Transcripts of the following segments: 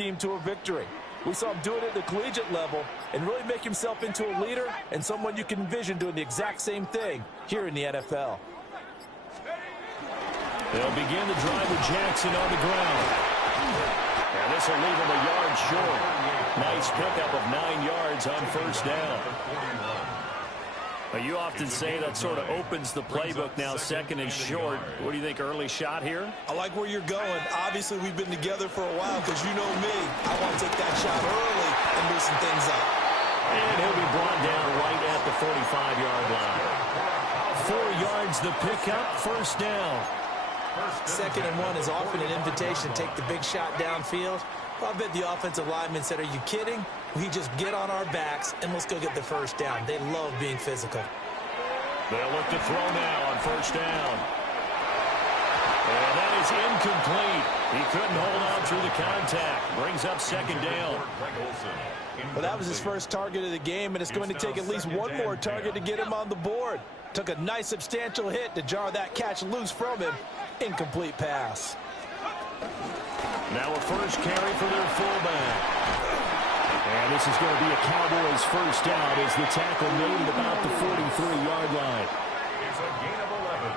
team to a victory. We saw him do it at the collegiate level and really make himself into a leader and someone you can envision doing the exact same thing here in the NFL. They'll begin the drive with Jackson on the ground. And this will leave him a yard short. Nice pickup of 9 yards on first down. You often say that sort of opens the playbook now, second and short. What do you think, early shot here? I like where you're going. Obviously, we've been together for a while because you know me. I want to take that shot early and loosen things up. And he'll be brought down right at the 45-yard line. 4 yards the pickup, first down. Second and 1 is often an invitation to take the big shot downfield. Well, I bet the offensive lineman said, are you kidding? We just get on our backs and let's go get the first down. They love being physical. They'll look to throw now on first down. And that is incomplete. He couldn't hold on through the contact. Brings up second down. Well, that was his first target of the game, and it's going to take at least one more target to get him on the board. Took a nice substantial hit to jar that catch loose from him. Incomplete pass. Now a first carry for their fullback. And this is going to be a Cowboys first down as the tackle made at about the 43-yard line. It's a gain of 11.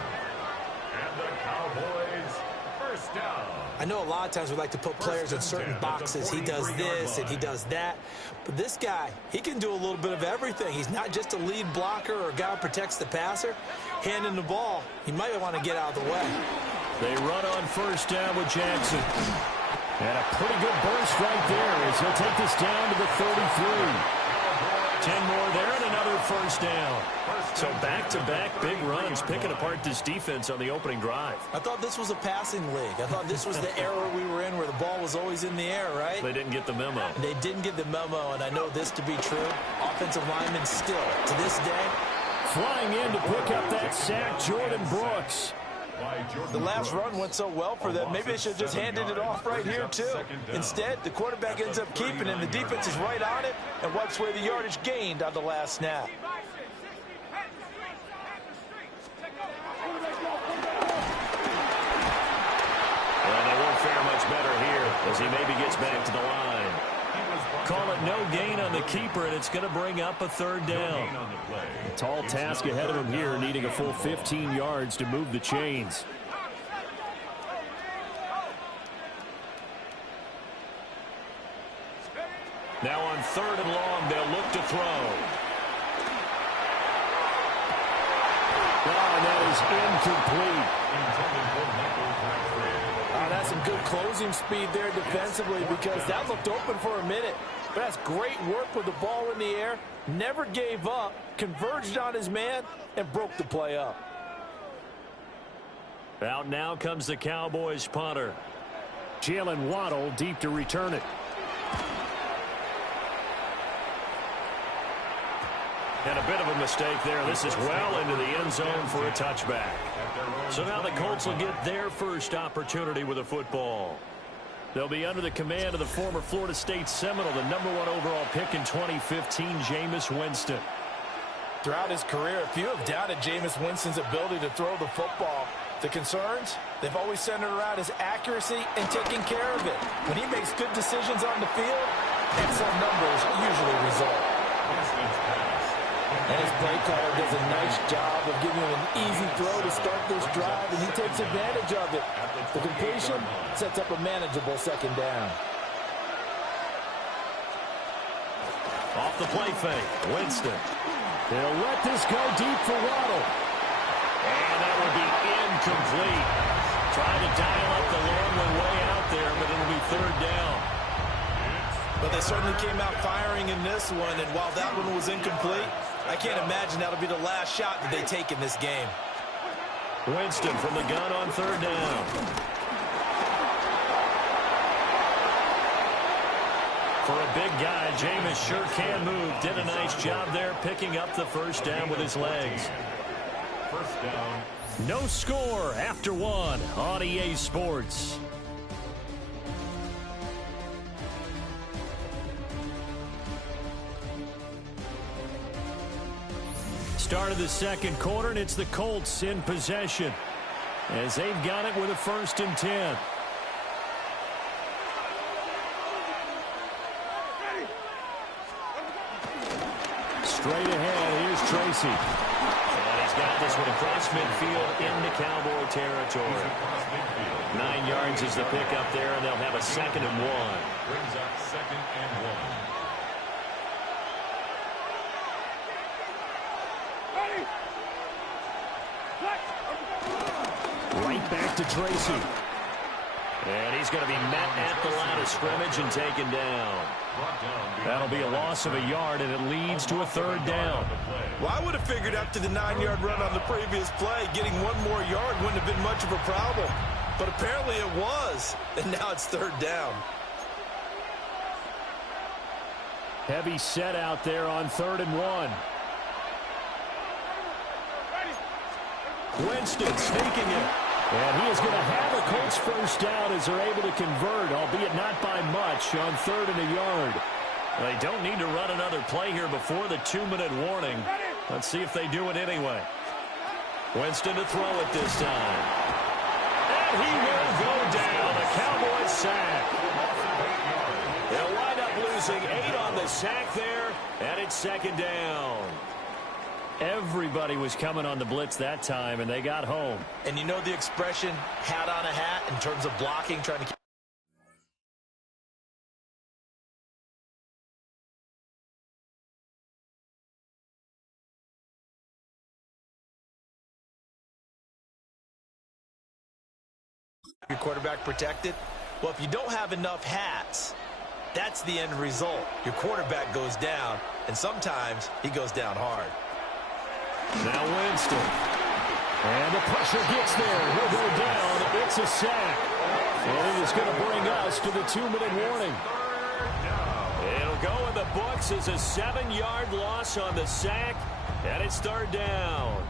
And the Cowboys first down. I know a lot of times we like to put players in certain boxes. He does this and he does that. But this guy, he can do a little bit of everything. He's not just a lead blocker or a guy who protects the passer. Handing the ball, he might want to get out of the way. They run on first down with Jackson. And a pretty good burst right there as he'll take this down to the 33. 10 more there and another first down. So back-to-back big runs, picking apart this defense on the opening drive. I thought this was a passing league. I thought this was the era we were in where the ball was always in the air, right? They didn't get the memo. They didn't get the memo, and I know this to be true. Offensive linemen still, to this day. Flying in to pick up that sack, Jordan Brooks. The last run went so well for them. Maybe they should have just handed it off right here, too. Instead, the quarterback ends up keeping it, and the defense is right on it and wipes away the yardage gained on the last snap. Well, they won't fare much better here as he maybe gets back to the line. Call it no gain on the keeper, and it's going to bring up a third down. A tall task ahead of him here, needing a full 15 yards to move the chains. Now on third and long, they'll look to throw. Oh, and that is incomplete. That's some good closing speed there defensively because that looked open for a minute. But that's great work with the ball in the air. Never gave up, converged on his man, and broke the play up. Out now comes the Cowboys punter. Jalen Waddle deep to return it. And a bit of a mistake there. This is well into the end zone for a touchback. So now the Colts will get their first opportunity with a football. They'll be under the command of the former Florida State Seminole, the #1 overall pick in 2015, Jameis Winston. Throughout his career, few have doubted Jameis Winston's ability to throw the football. The concerns, they've always centered around his accuracy and taking care of it. When he makes good decisions on the field, excellent numbers usually result. And his play caller does a nice job of giving him an easy throw to start this drive, and he takes advantage of it. The completion sets up a manageable second down. Off the play fake, Winston. They'll let this go deep for Waddle. And that will be incomplete. Trying to dial up the long way out there, but it'll be third down. But they certainly came out firing in this one, and while that one was incomplete, I can't imagine that'll be the last shot that they take in this game. Winston from the gun on third down. For a big guy, Jameis sure can move. Did a nice job there picking up the first down with his legs. First down. No score after one on EA Sports. Start of the second quarter, and it's the Colts in possession as they've got it with a 1st and 10. Straight ahead, here's Tracy. And he's got this one across midfield into Cowboy territory. 9 yards is the pickup there, and they'll have a 2nd and 1. Brings up 2nd and 1. Right back to Tracy. And he's going to be met at the line of scrimmage and taken down. That'll be a loss of a yard, and it leads to a 3rd down. Well, I would have figured after the 9-yard run on the previous play, getting 1 more yard wouldn't have been much of a problem. But apparently it was, and now it's 3rd down. Heavy set out there on 3rd and 1. Winston sneaking it. And he is going to have a Colts 1st down as they're able to convert, albeit not by much, on 3rd and a yard. They don't need to run another play here before the 2-minute warning. Let's see if they do it anyway. Winston to throw it this time. And he will go down. A Cowboys sack. They'll wind up losing 8 on the sack there, and it's 2nd down. Everybody was coming on the blitz that time, and they got home. And you know the expression, hat on a hat, in terms of blocking, trying to keep... your quarterback protected? Well, if you don't have enough hats, that's the end result. Your quarterback goes down, and sometimes he goes down hard. Now Winston. And the pressure gets there. He'll go down. It's a sack. And it is going to bring us to the 2-minute warning. It'll go in the books as a 7-yard loss on the sack. And it's 3rd down.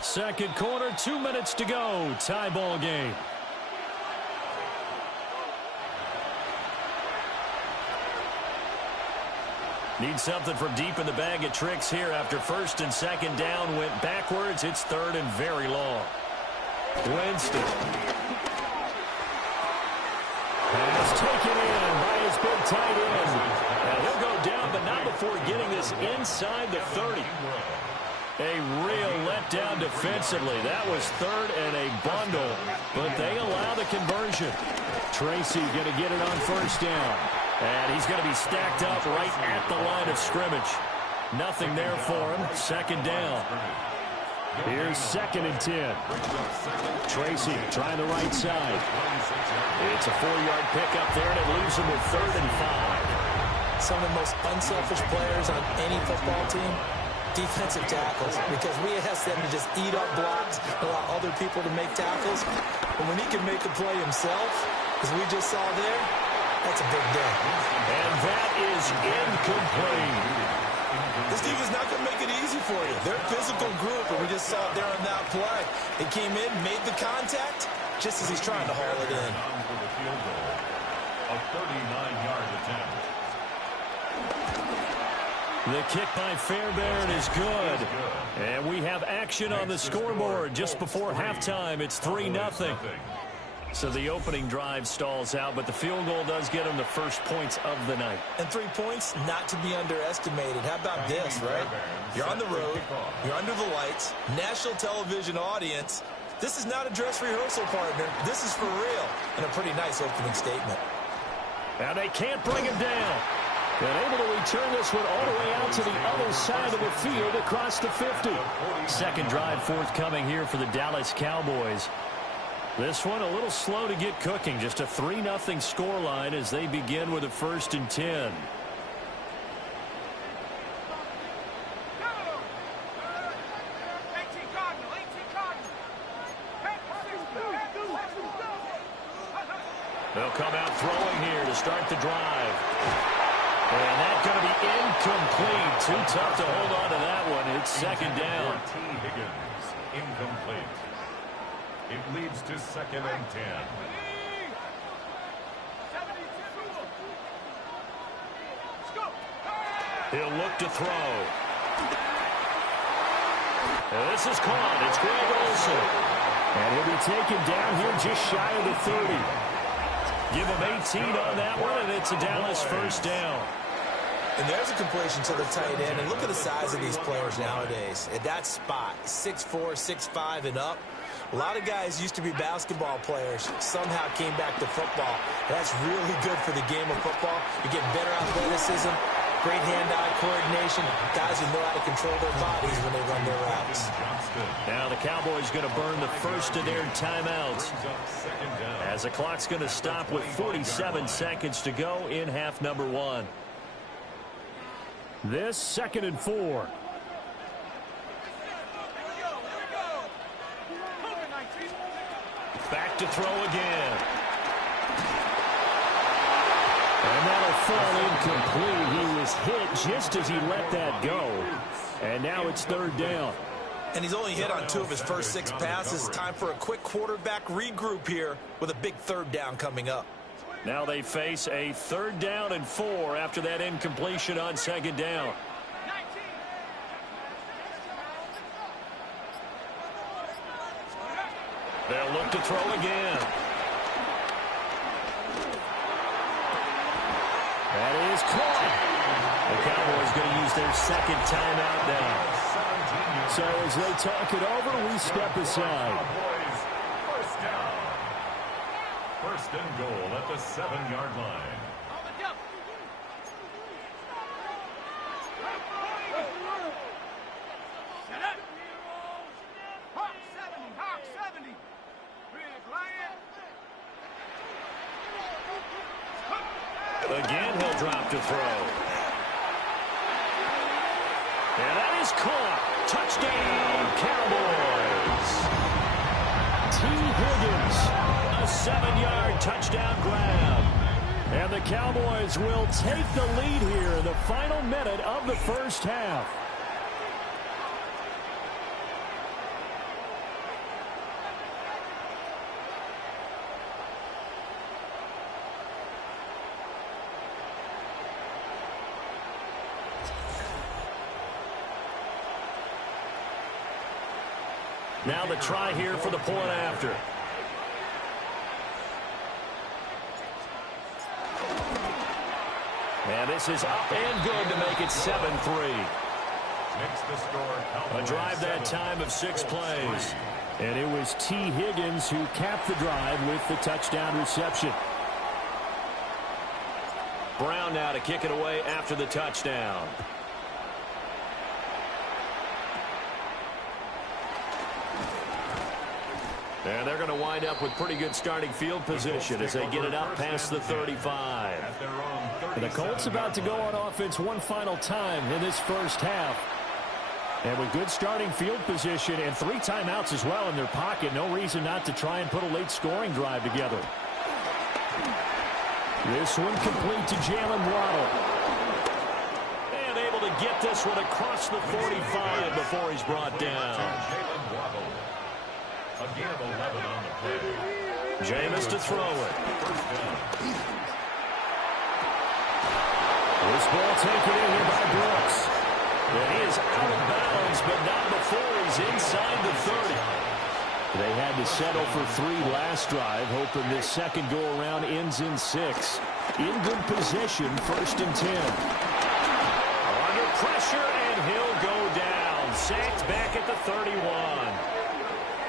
Second quarter, 2 minutes to go. Tie ball game. Need something from deep in the bag of tricks here after 1st and 2nd down went backwards. It's 3rd and very long. Winston. Pass taken in by his big tight end. And he'll go down, but not before getting this inside the 30. A real letdown defensively. That was 3rd and a bundle, but they allow the conversion. Tracy going to get it on 1st down. And he's going to be stacked up right at the line of scrimmage. Nothing there for him. 2nd down. Here's 2nd and 10. Tracy trying the right side. It's a 4-yard pickup there, and it leaves him with 3rd and 5. Some of the most unselfish players on any football team, defensive tackles, because we ask them to just eat up blocks, allow other people to make tackles. But when he can make a play himself, as we just saw there, that's a big day. And that is incomplete. This defense is not going to make it easy for you. They're a physical group, and we just saw it there on that play. He came in, made the contact, just as he's trying to haul it in. A 39-yard attempt. The kick by Fairbairn is good. And we have action on the scoreboard just before halftime. It's 3-0. So the opening drive stalls out, but the field goal does get them the first points of the night. And 3 points, not to be underestimated. How about this, right? You're on the road. You're under the lights. National television audience. This is not a dress rehearsal, partner. This is for real. And a pretty nice opening statement. And they can't bring him down. And able to return this one all the way out to the other side of the field across the 50. Second drive forthcoming here for the Dallas Cowboys. This one a little slow to get cooking. Just a 3-0 scoreline as they begin with a 1st and 10. They'll come out throwing here to start the drive. And that's going to be incomplete. Too tough to hold on to that one. It's 2nd down. Higgins, incomplete. It leads to 2nd and 10. He'll look to throw. And this is caught. It's Greg Olsen. And he'll be taken down here just shy of the 30. Give him 18 on that one, and it's a Dallas first down. And there's a completion to the tight end. And look at the size of these players nowadays. At that spot, 6'4", 6'5", and up. A lot of guys used to be basketball players, somehow came back to football. That's really good for the game of football. You get better athleticism, great hand-eye coordination, guys who know how to control their bodies when they run their routes. Now the Cowboys going to burn the first of their timeouts, as the clock's going to stop with 47 seconds to go in half number one. This 2nd and 4. Back to throw again. And that'll fall incomplete. He was hit just as he let that go. And now it's 3rd down. And he's only hit on 2 of his first 6 passes. Time for a quick quarterback regroup here with a big 3rd down coming up. Now they face a 3rd down and 4 after that incompletion on 2nd down. They'll look to throw again. That is caught. The Cowboys going to use their 2nd timeout now. So as they talk it over, we step aside. Cowboys, first down. 1st and goal at the 7-yard line. Again, he'll drop to throw. And that is caught. Touchdown, Cowboys. T. Higgins. A 7-yard touchdown grab. And the Cowboys will take the lead here in the final minute of the first half. Now the try here for the point after. And this is up and good to make it 7-3. A drive that time of 6 plays. And it was T. Higgins who capped the drive with the touchdown reception. Brown now to kick it away after the touchdown. And they're going to wind up with pretty good starting field position as they get it up past the 35. And the Colts about to go on offense one final time in this first half. And with good starting field position and 3 timeouts as well in their pocket, no reason not to try and put a late scoring drive together. This one complete to Jalen Waddle. And able to get this one across the 45 before he's brought down. Again, 11 on the play. Jameis to throw it. This ball taken in here by Brooks. And he is out of bounds, but not before he's inside the 30. They had to settle for 3 last drive, hoping this second go-around ends in 6. In good position, 1st and 10. Under pressure, and he'll go down. Sacked back at the 31.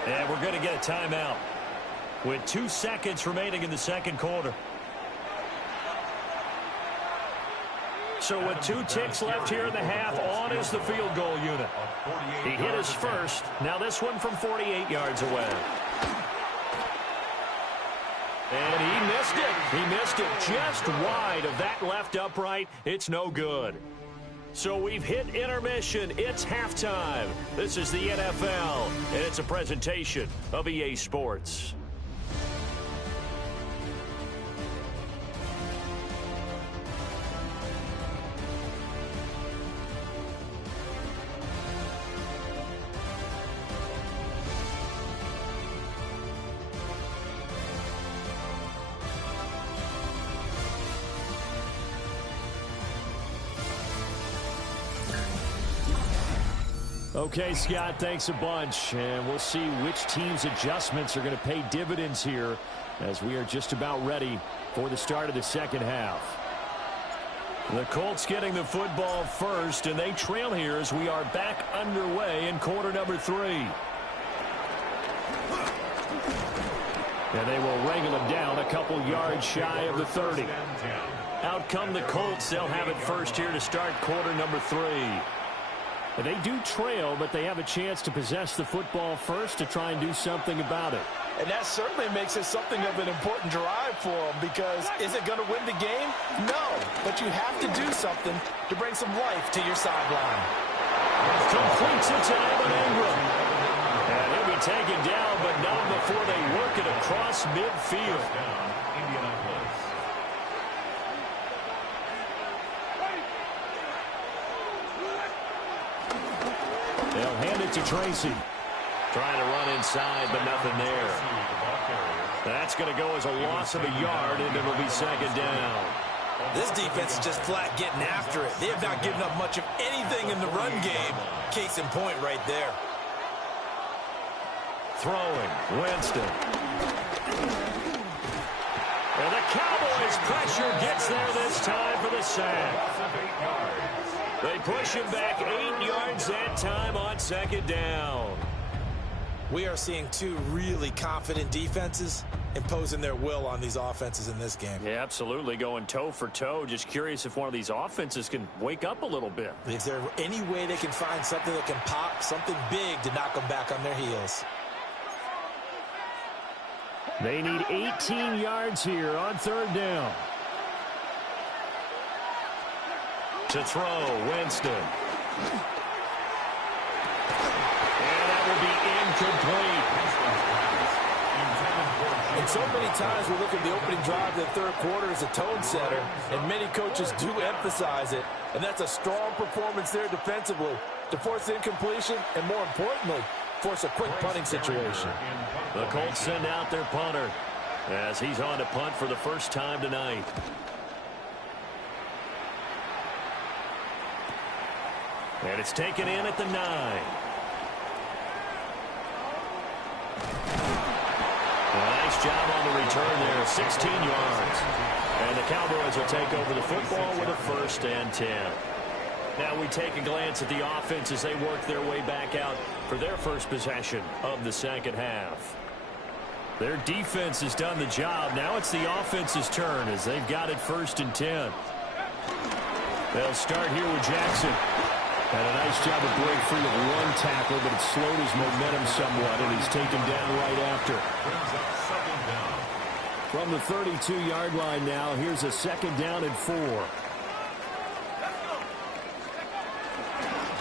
And we're going to get a timeout with 2 seconds remaining in the second quarter. So with 2 ticks left here in the half, on is the field goal unit. He hit his first. Now this one from 48 yards away. And he missed it. He missed it just wide of that left upright. It's no good. So we've hit intermission. It's halftime. This is the NFL, and it's a presentation of EA Sports. Okay, Scott, thanks a bunch. And we'll see which team's adjustments are going to pay dividends here as we are just about ready for the start of the second half. The Colts getting the football first, and they trail here as we are back underway in quarter number 3. And they will wrangle him down a couple yards shy of the 30. Out come the Colts. They'll have it first here to start quarter number 3. They do trail, but they have a chance to possess the football first to try and do something about it. And that certainly makes it something of an important drive for them, because is it going to win the game? No, but you have to do something to bring some life to your sideline. Completes it to Evan Ingram. And he'll be taken down, but not before they work it across midfield. They'll hand it to Tracy. Trying to run inside, but nothing there. That's going to go as a loss of a yard, and it'll be second down. This defense is just flat getting after it. They have not given up much of anything in the run game. Case in point right there. Throwing, Winston. And the Cowboys' pressure gets there this time for the sack. They push him back 8 yards that time on second down. We are seeing two really confident defenses imposing their will on these offenses in this game. Yeah, absolutely, going toe for toe. Just curious if one of these offenses can wake up a little bit. Is there any way they can find something that can pop, something big to knock them back on their heels? They need 18 yards here on third down. To throw, Winston. And that will be incomplete. And so many times we look at the opening drive of the third quarter as a tone setter, and many coaches do emphasize it. And that's a strong performance there defensively to force incompletion and, more importantly, force a quick punting situation. The Colts send out their punter as he's on to punt for the first time tonight. And it's taken in at the 9. Nice job on the return there, 16 yards. And the Cowboys will take over the football with a 1st and 10. Now we take a glance at the offense as they work their way back out for their first possession of the second half. Their defense has done the job. Now it's the offense's turn as they've got it 1st and 10. They'll start here with Jackson. And a nice job of break free of one tackle, but it slowed his momentum somewhat, and he's taken down right after. From the 32-yard line now, here's a 2nd down and 4.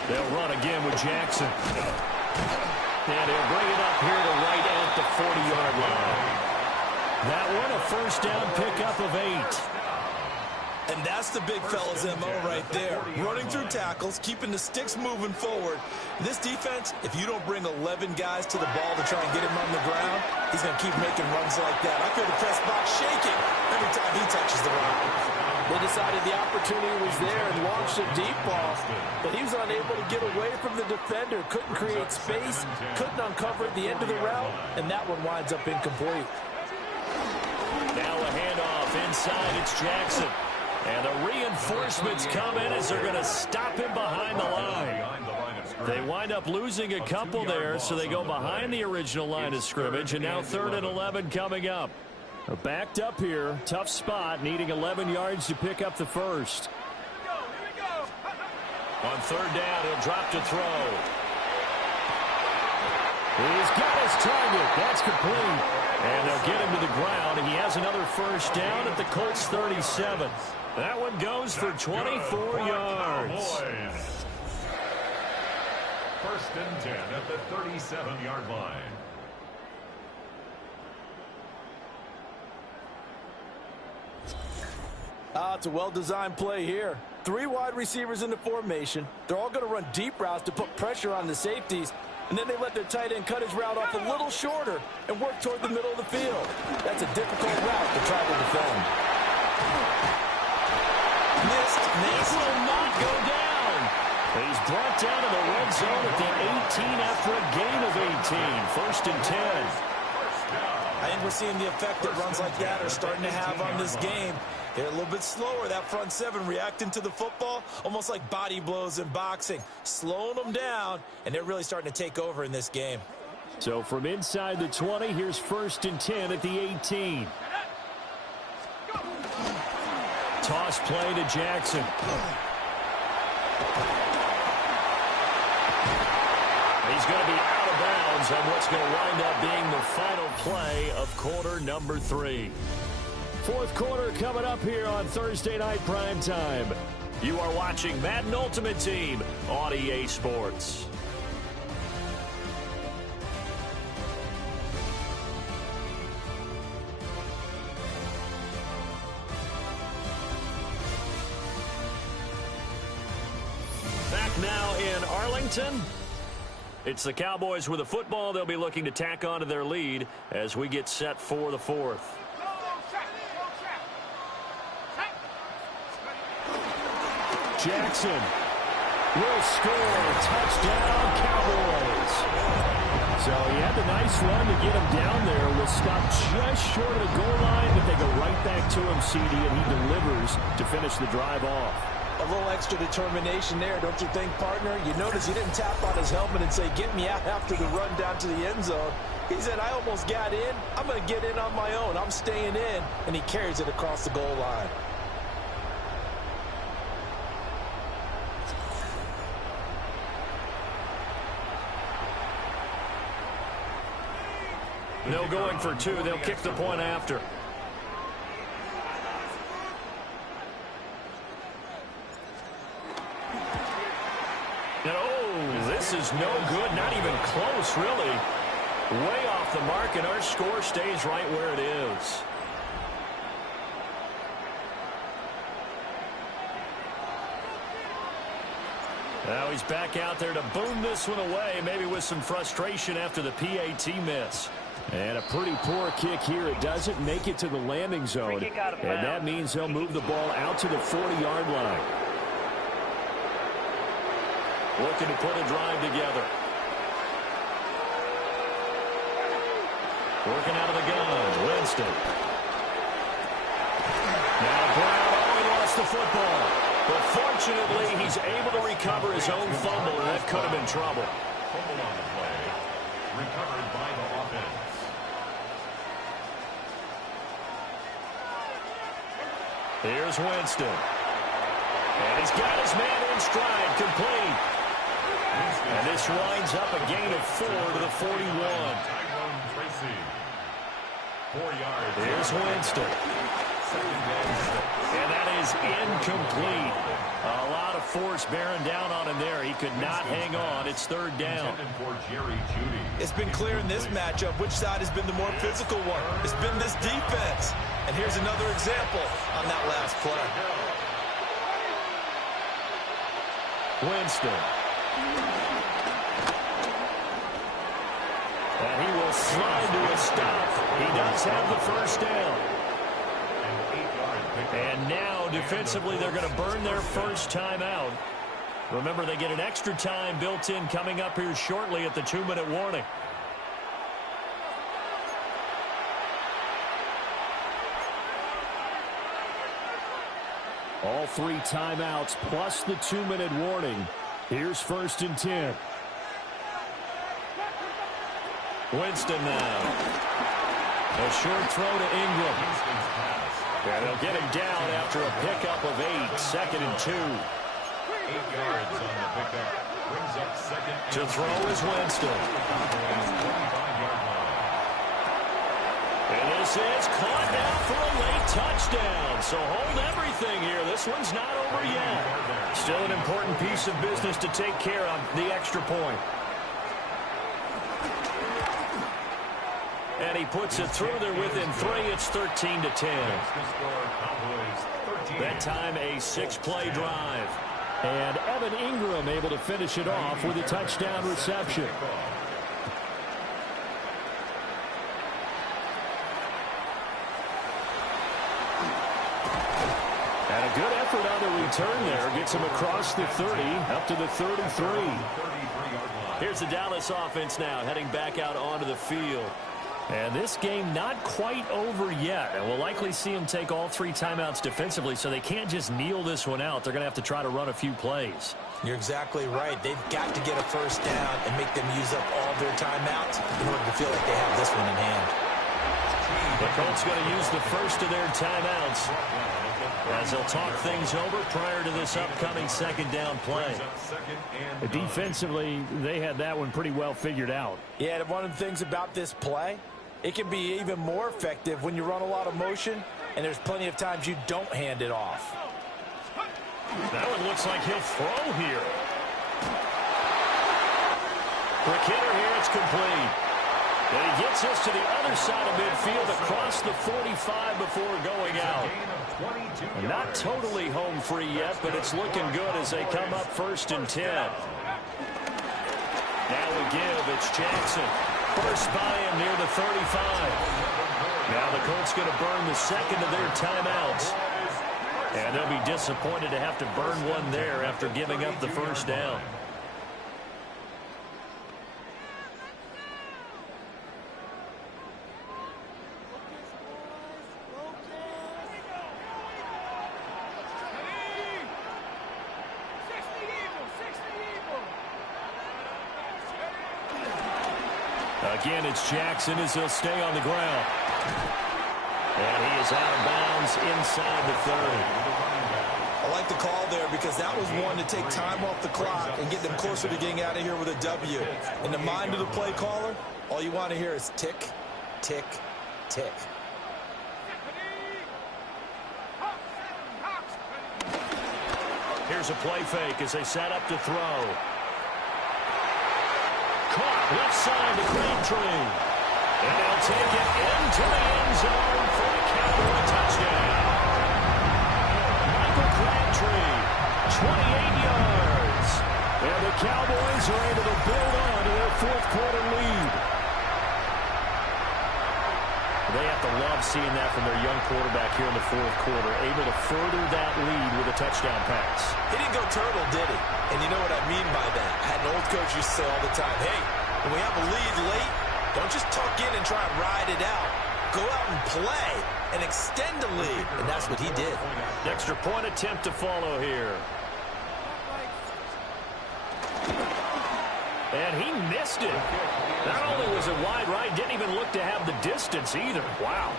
They'll run again with Jackson. And he'll bring it up here to right at the 40-yard line. That one a 1st down pickup of 8. And that's the big fella's MO right there. Running through tackles, keeping the sticks moving forward. This defense, if you don't bring 11 guys to the ball to try and get him on the ground, he's going to keep making runs like that. I feel the press box shaking every time he touches the rock. They decided the opportunity was there and launched a deep ball, but he was unable to get away from the defender, couldn't create space, couldn't uncover the end of the route, and that one winds up incomplete. Now a handoff inside, it's Jackson. And the reinforcements come in as they're going to stop him behind the line. They wind up losing a couple there, so they go behind the original line of scrimmage, and now 3rd and 11 coming up. They're backed up here. Tough spot, needing 11 yards to pick up the 1st. On 3rd down, he'll drop to throw. He's got his target. That's complete. And they'll get him to the ground. He has another 1st down at the Colts 37. That one goes for 24 yards. 1st and 10 at the 37-yard line. It's a well-designed play here. 3 wide receivers in the formation. They're all going to run deep routes to put pressure on the safeties. And then they let their tight end cut his route off a little shorter and work toward the middle of the field. That's a difficult route to try to defend. This will not go down. He's brought down to the red zone at the 18 after a gain of 18. First and 10. I think we're seeing the effect that runs like that are starting to have on this game. They're a little bit slower, that front seven, reacting to the football, almost like body blows in boxing, slowing them down, and they're really starting to take over in this game. So from inside the 20, here's first and 10 at the 18. Toss play to Jackson. He's going to be out of bounds on what's going to wind up being the final play of quarter number 3. Fourth quarter coming up here on Thursday Night Prime Time. You are watching Madden Ultimate Team on EA Sports. Back now in Arlington. It's the Cowboys with the football. They'll be looking to tack on to their lead as we get set for the fourth. Jackson will score. Touchdown, Cowboys. So he had the nice run to get him down there. Was stopped just short of the goal line, but they go right back to him, CD, and he delivers to finish the drive off. A little extra determination there, don't you think, partner? You notice he didn't tap on his helmet and say, get me out after the run down to the end zone. He said, I almost got in. I'm going to get in on my own. I'm staying in. And he carries it across the goal line. No going for two. They'll kick the point after. Oh, this is no good. Not even close, really. Way off the mark, and our score stays right where it is. Now he's back out there to boom this one away, maybe with some frustration after the PAT miss. And a pretty poor kick here. It doesn't make it to the landing zone. And that means he'll move the ball out to the 40-yard line. Looking to put a drive together. Working out of the gun, Winston. Now Brown, oh, he lost the football. But fortunately, he's able to recover his own fumble, and that could have been trouble. Fumble on the play. Recovered by the offense. Here's Winston. And he's got his man in stride, complete. And this winds up a gain of 4 to the 41. Here's Winston. And that is incomplete. A lot of force bearing down on him there. He could not hang on. It's third down. It's been clear in this matchup which side has been the more physical one. It's been this defense. And here's another example on that last play. Winston. And he will slide to a stop. He does have the first down. And now, defensively, they're going to burn their first timeout. Remember, they get an extra time built in coming up here shortly at the 2-minute warning. All 3 timeouts plus the 2-minute warning. Here's first and 10. Winston now. A short throw to Ingram. And they'll get him down after a pickup of 8. Second and 2. 8 yards on the pickup. Brings up second. To throw is Winston. And this is caught now for a late touchdown. So hold everything here. This one's not over yet. Still an important piece of business to take care of, the extra point. And he puts it through there within 3. It's 13 to 10. That time a 6-play drive. And Evan Ingram able to finish it off with a touchdown reception. And a good effort on the return there. Gets him across the 30, up to the 33. Here's the Dallas offense now, heading back out onto the field. And this game not quite over yet. And we'll likely see them take all 3 timeouts defensively, so they can't just kneel this one out. They're going to have to try to run a few plays. You're exactly right. They've got to get a first down and make them use up all their timeouts in order to feel like they have this one in hand. The Colts going to use the first of their timeouts as they'll talk things over prior to this upcoming second down play. Defensively, they had that one pretty well figured out. Yeah, one of the things about this play, it can be even more effective when you run a lot of motion, and there's plenty of times you don't hand it off. That one looks like he'll throw here. Quick hitter here, it's complete. And he gets this to the other side of midfield across the 45 before going out. Not totally home free yet, but it's looking good as they come up 1st and 10. Now we give, it's Jackson. First by him near the 35. Now the Colts going to burn the second of their timeouts. And they'll be disappointed to have to burn one there after giving up the first down. Again, it's Jackson as he'll stay on the ground. And he is out of bounds inside the 30. I like the call there because that was one to take time off the clock and get them closer to getting out of here with a W. In the mind of the play caller, all you want to hear is tick, tick, tick. Here's a play fake as they set up to throw. Caught left side to Crabtree. And they'll take it into the end zone for a Cowboy touchdown. Michael Crabtree, 28 yards. And the Cowboys are able to build on to their 4th quarter lead. They have to love seeing that from their young quarterback here in the 4th quarter, able to further that lead with a touchdown pass. He didn't go turtle, did he? And you know what I mean by that. I had an old coach used to say all the time, hey, when we have a lead late, don't just tuck in and try and ride it out. Go out and play and extend the lead. And that's what he did. Extra point attempt to follow here. And he missed it. Not only was it wide right, didn't even look to have the distance either. Wow.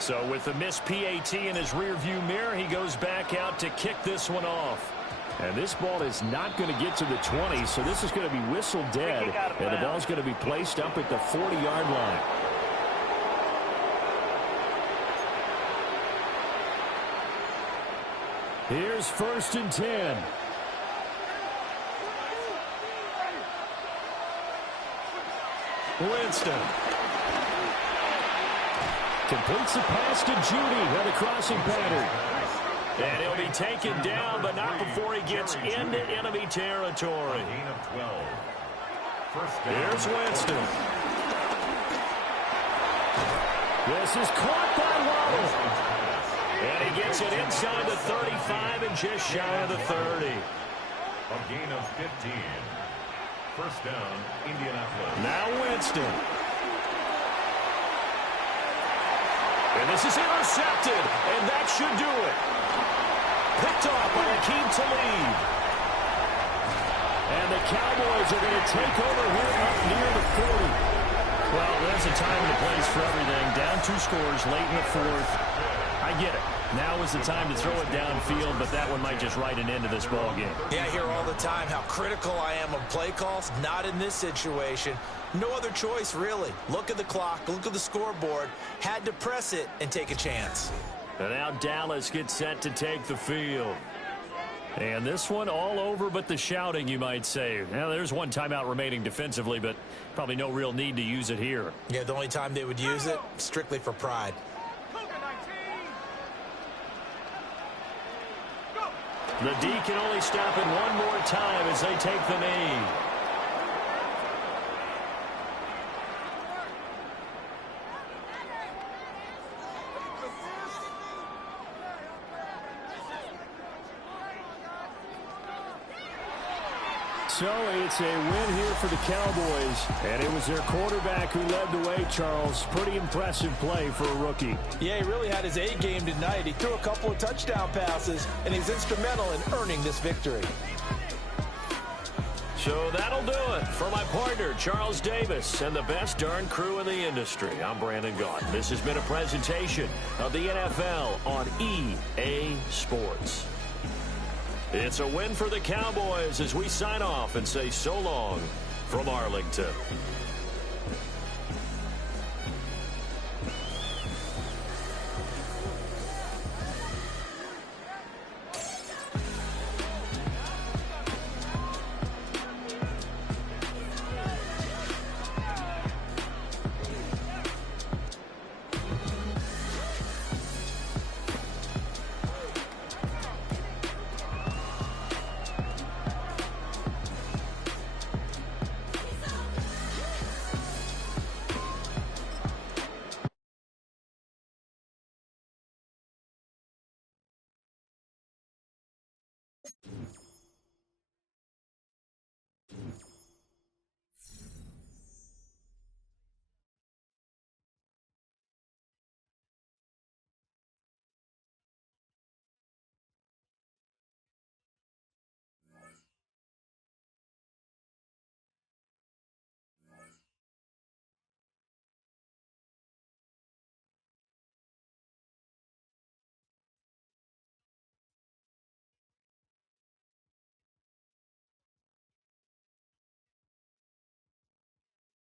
So with the missed PAT in his rearview mirror, he goes back out to kick this one off. And this ball is not going to get to the 20, so this is going to be whistled dead. And the ball's going to be placed up at the 40-yard line. Here's 1st and 10. Winston. Completes the pass to Judy on the crossing pattern. And he'll be taken down, but not before he gets into enemy territory. Here's Winston. This is caught by Waddle. And he gets it inside the 35 and just shy of the 30. A gain of 15. First down, Indianapolis. Now Winston. And this is intercepted, and that should do it. Picked off by Akeem Talib. And the Cowboys are going to take over here up near the 40. Well, there's a time and a place for everything. Down 2 scores late in the 4th. I get it. Now is the time to throw it downfield, but that one might just write an end to this ball game. Yeah, I hear all the time how critical I am of play calls. Not in this situation. No other choice, really. Look at the clock. Look at the scoreboard. Had to press it and take a chance. And now Dallas gets set to take the field. And this one all over but the shouting, you might say. Now, there's one timeout remaining defensively, but probably no real need to use it here. Yeah, the only time they would use it, strictly for pride. The D can only stop it one more time as they take the knee. so it's a win here for the Cowboys. And it was their quarterback who led the way, Charles. Pretty impressive play for a rookie. Yeah, he really had his A game tonight. He threw a couple of touchdown passes, and he's instrumental in earning this victory. So that'll do it for my partner, Charles Davis, and the best darn crew in the industry. I'm Brandon Gaudin. This has been a presentation of the NFL on EA Sports. It's a win for the Cowboys as we sign off and say so long from Arlington.